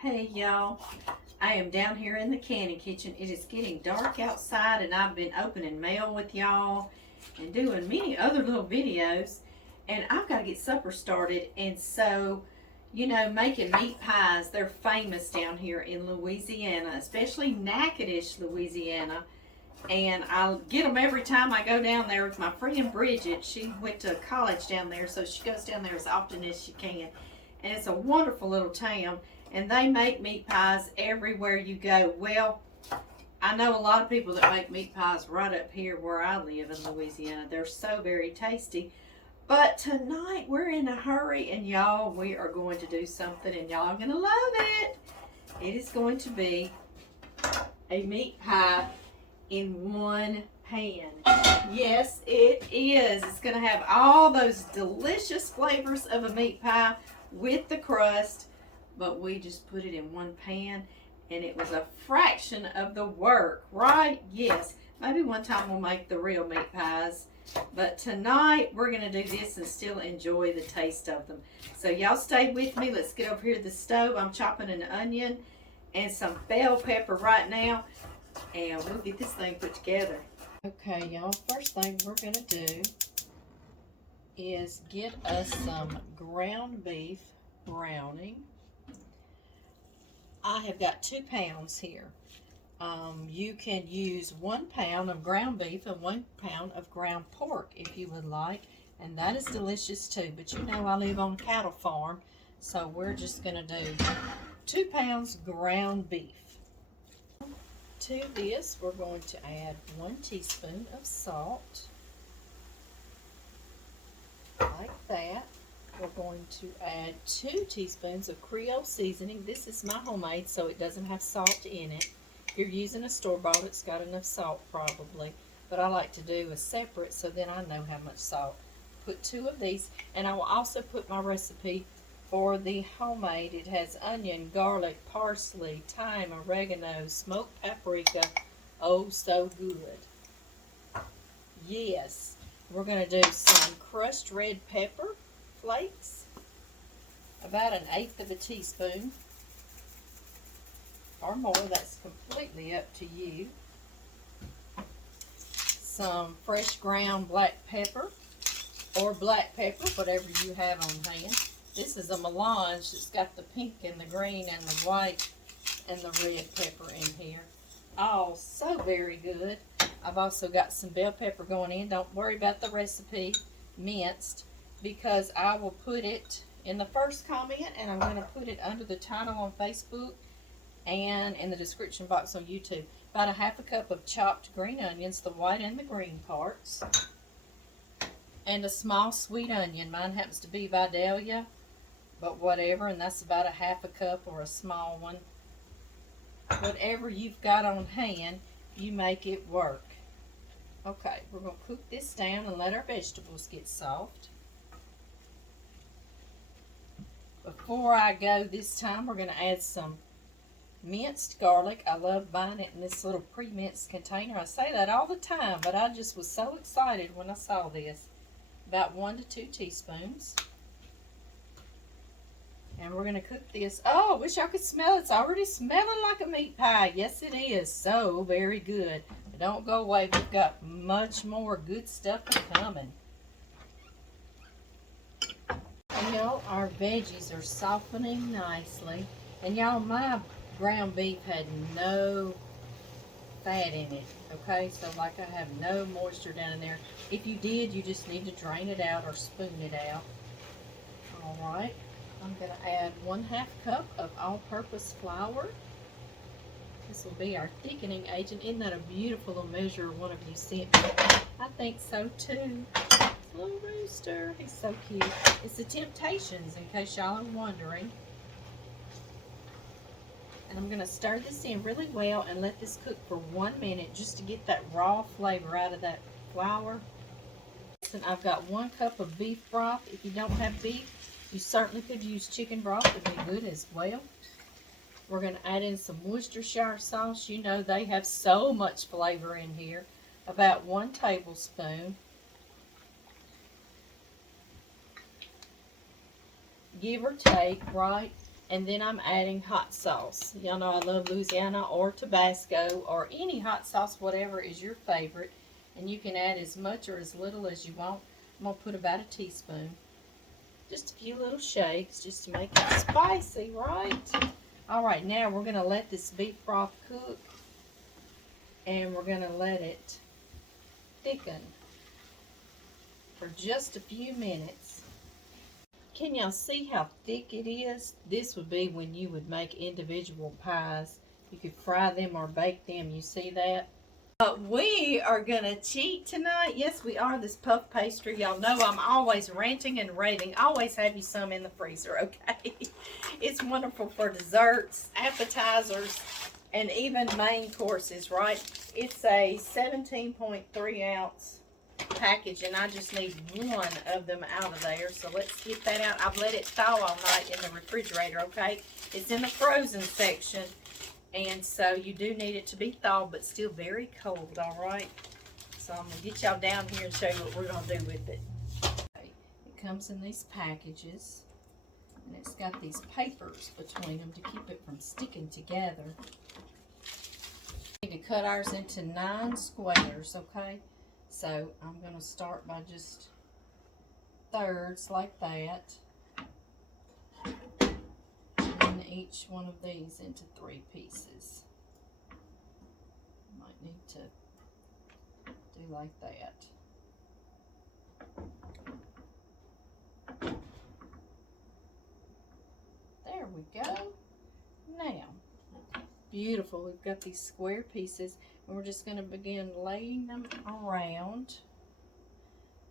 Hey y'all, I am down here in the candy kitchen. It is getting dark outside and I've been opening mail with y'all and doing many other little videos, and I've got to get supper started. And so, making meat pies, they're famous down here in Louisiana, especially Natchitoches, Louisiana. And I get them every time I go down there with my friend Bridget. She went to college down there, so she goes down there as often as she can. And it's a wonderful little town, and they make meat pies everywhere you go. Well, I know a lot of people that make meat pies right up here where I live in Louisiana. They're so very tasty. But tonight we're in a hurry, and y'all, we are going to do something, and y'all are going to love it. It is going to be a meat pie in one pan. Yes, it is. It's going to have all those delicious flavors of a meat pie with the crust, but we just put it in one pan, and it was a fraction of the work, right? Yes. Maybe one time we'll make the real meat pies, but tonight we're going to do this and still enjoy the taste of them. So y'all stay with me. Let's get over here to the stove. I'm chopping an onion and some bell pepper right now, and we'll get this thing put together. Okay, y'all, first thing we're going to do is get us some ground beef browning. I have got 2 pounds here. You can use 1 pound of ground beef and 1 pound of ground pork if you would like, and that is delicious too. But you know I live on a cattle farm, so we're just going to do 2 pounds ground beef. To this, we're going to add 1 teaspoon of salt, like that. We're going to add 2 teaspoons of Creole seasoning. This is my homemade, so it doesn't have salt in it. If you're using a store-bought, it's got enough salt probably, but I like to do a separate so then I know how much salt. Put 2 of these, and I will also put my recipe for the homemade. It has onion, garlic, parsley, thyme, oregano, smoked paprika. Oh, so good. Yes, we're going to do some crushed red pepper flakes, about 1/8 teaspoon or more. That's completely up to you. Some fresh ground black pepper or black pepper, whatever you have on hand. This is a melange that's got the pink and the green and the white and the red pepper in here. Oh, so very good. I've also got some bell pepper going in. Don't worry about the recipe, minced, because I will put it in the first comment, and I'm going to put it under the title on Facebook and in the description box on YouTube. About 1/2 cup of chopped green onions, the white and the green parts, and a small sweet onion. Mine happens to be Vidalia, but whatever, and that's about 1/2 cup or a small one. Whatever you've got on hand, you make it work. Okay, we're going to cook this down and let our vegetables get soft. Before I go this time, we're going to add some minced garlic. I love buying it in this little pre-minced container. I say that all the time, but I just was so excited when I saw this. About 1 to 2 teaspoons. And we're going to cook this. Oh, I wish y'all could smell it. It's already smelling like a meat pie. Yes, it is. So very good. But don't go away. We've got much more good stuff coming. And y'all, our veggies are softening nicely. And y'all, my ground beef had no fat in it. Okay, so like I have no moisture down in there. If you did, you just need to drain it out or spoon it out. Alright. I'm going to add 1/2 cup of all-purpose flour. This will be our thickening agent. Isn't that a beautiful little measure one of you sent me? I think so too. Little rooster. He's so cute. It's the Temptations, in case y'all are wondering. And I'm going to stir this in really well and let this cook for 1 minute just to get that raw flavor out of that flour. And I've got 1 cup of beef broth. If you don't have beef, you certainly could use chicken broth. It would be good as well. We're going to add in some Worcestershire sauce. You know they have so much flavor in here. About 1 tablespoon. Give or take, right? And then I'm adding hot sauce. Y'all know I love Louisiana or Tabasco or any hot sauce, whatever is your favorite. And you can add as much or as little as you want. I'm going to put about a teaspoon. Just a few little shakes just to make it spicy, right? Alright, now we're going to let this beef broth cook. And we're going to let it thicken for just a few minutes. Can y'all see how thick it is? This would be when you would make individual pies. You could fry them or bake them. You see that? But we are going to cheat tonight. Yes, we are. This puff pastry. Y'all know I'm always ranting and raving. Always have you some in the freezer, okay? It's wonderful for desserts, appetizers, and even main courses, right? It's a 17.3 ounce package, and I just need one of them out of there. So let's get that out. I've let it thaw all night in the refrigerator, okay? It's in the frozen section, and so you do need it to be thawed, but still very cold, all right? So I'm going to get y'all down here and show you what we're going to do with it. Okay. It comes in these packages, and it's got these papers between them to keep it from sticking together. We need to cut ours into 9 squares, okay? So I'm going to start by just thirds like that. And then each one of these into 3 pieces. Might need to do like that. There we go. Now, beautiful. We've got these square pieces. And we're just going to begin laying them around.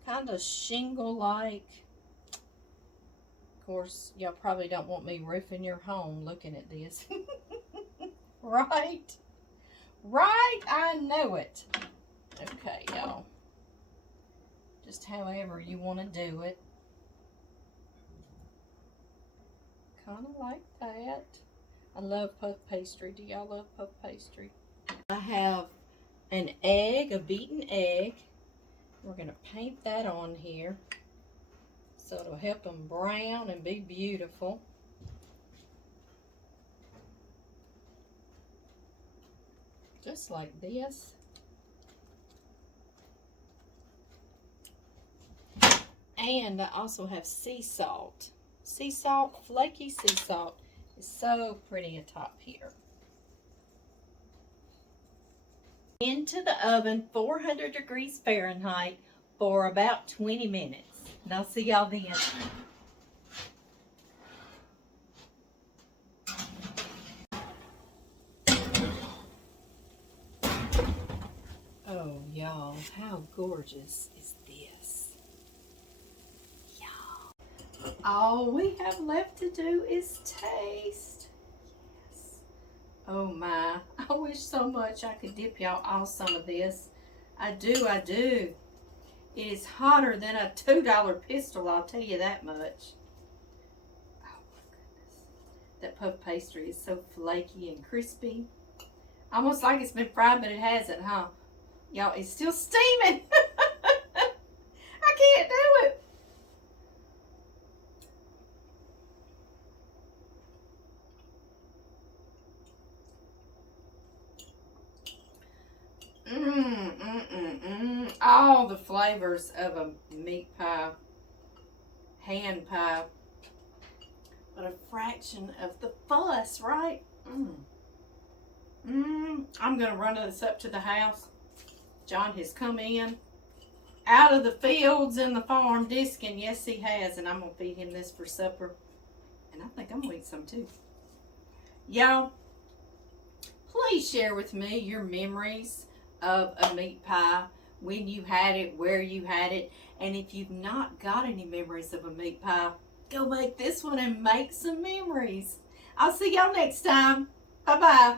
Kind of shingle-like. Of course, y'all probably don't want me roofing your home looking at this. Right? Right? I know it. Okay, y'all. Just however you want to do it. Kind of like that. I love puff pastry. Do y'all love puff pastry? I have an egg, a beaten egg. We're going to paint that on here so it'll help them brown and be beautiful. Just like this. And I also have sea salt. Sea salt, flaky sea salt is so pretty atop here. Into the oven, 400 degrees Fahrenheit, for about 20 minutes. And I'll see y'all then. Oh, y'all, how gorgeous is this? Y'all, all we have left to do is taste. Oh my, I wish so much I could dip y'all all some of this. I do. It is hotter than a $2 pistol, I'll tell you that much. Oh my goodness. That puff pastry is so flaky and crispy. Almost like it's been fried, but it hasn't, huh? Y'all, it's still steaming. I can't do it. All the flavors of a meat pie, hand pie, but a fraction of the fuss, right? I'm going to run this up to the house. John has come in out of the fields and the farm disking. Yes, he has, and I'm going to feed him this for supper. And I think I'm going to eat some too. Y'all, please share with me your memories of a meat pie, when you had it, where you had it, and if you've not got any memories of a meat pie, go make this one and make some memories. I'll see y'all next time. Bye-bye.